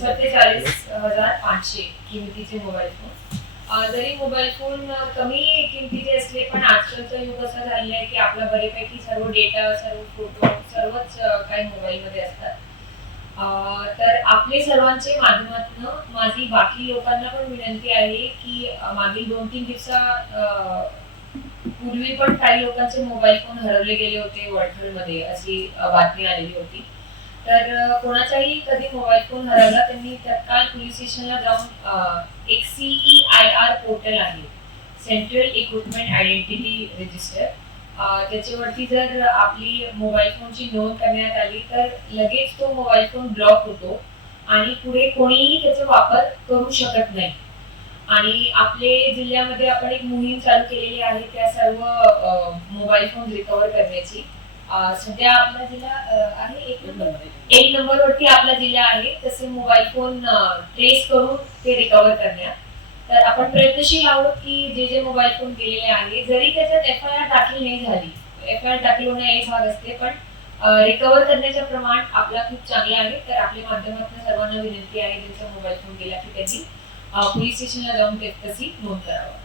47,500 किमतीचे mobile phone. जरी mobile phone कमी किमतीचे असले पण आजकालचं युग असं झालेलं आहे की आपला बऱ्यापैकी सर्व डेटा, सर्व फोटो, सर्वच काही मोबाईलमध्ये असतात. तर आपले सर्वांचे माध्यमातून माझी बाकी लोकांना पण विनंती आहे की मागील 2-3 पूर्वी पण काही लोकांचे मोबाईल फोन हरवले गेले होते वडखलमध्ये, अशी बातमी आलेली होती. तर कोणाचाही कधी मोबाईल फोन हरवला त्यांनी तत्काळ पोलीस स्टेशनला जाऊन एक CEIR पोर्टल आहे, सेंट्रल इक्विपमेंट आयडेंटिटी रजिस्टर. त्याच्यावरती जर आपली मोबाईल फोनची नोंद करण्यात आली तर लगेच तो मोबाईल फोन ब्लॉक होतो आणि पुढे कोणीही त्याचा वापर करू शकत नाही. आणि आपले जिल्ह्यामध्ये आपण एक मोहीम चालू केलेली आहे त्या सर्व मोबाईल फोन रिकव्हर करण्याची. सध्या आपला जिल्हा आहे एक नंबरवरती आपला जिल्हा आहे तसे मोबाईल फोन ट्रेस करून ते रिकव्हर करण्यात. तर आपण प्रयत्नशील आहोत की जे जे मोबाईल फोन गेलेले आहे, जरी त्याच्यात FIR दाखल नाही झाली, FIR दाखल होणं एक भाग असते, पण रिकव्हर करण्याचं प्रमाण आपला खूप चांगलं आहे. तर आपल्या माध्यमातून सर्वांना विनंती आहे ज्यांचा मोबाईल फोन गेला की त्यांनी पोलीस स्टेशनला जाऊन तशी नोंद करावा.